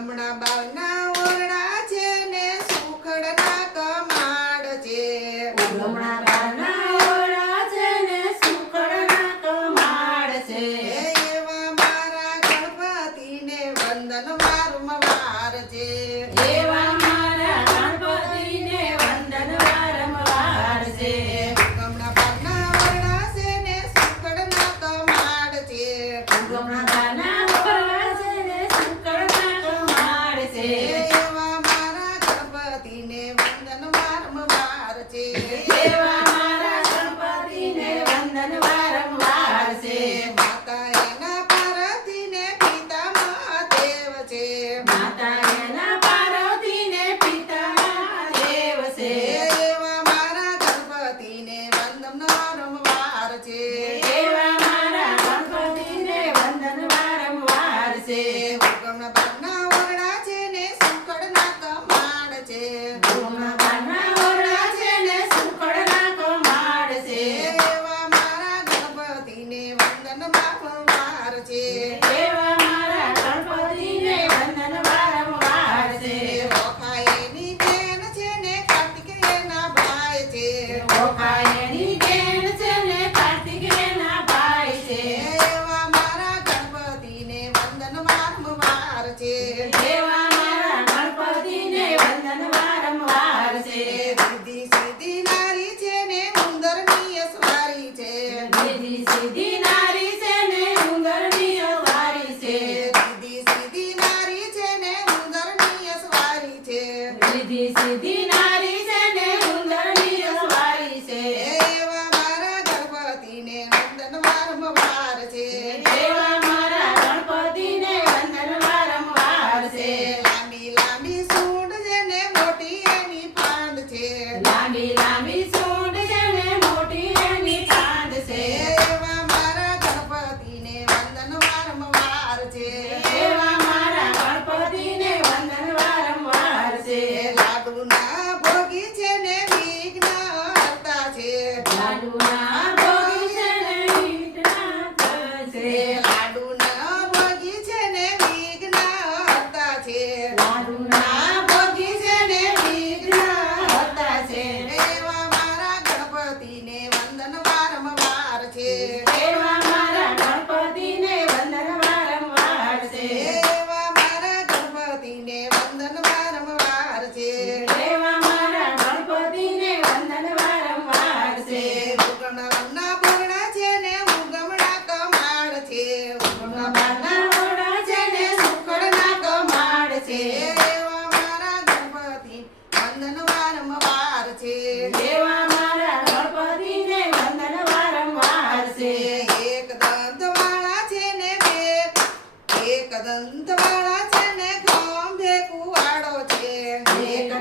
જમણા બાવના ઓરડા છે ને સુખડના કમાડ છે. જમણા બાવના ઓરડા છે ને સુખડના કમાડ છે. એવા મારા ગણપતિને વંદન વારંવાર છે. એવા છે. એવા મારા દેવ છે. માતા મારા ગણપતિને વંદન વારંવાર છે. એવા મારા ગણપતિને વંદન વારંવાર છે.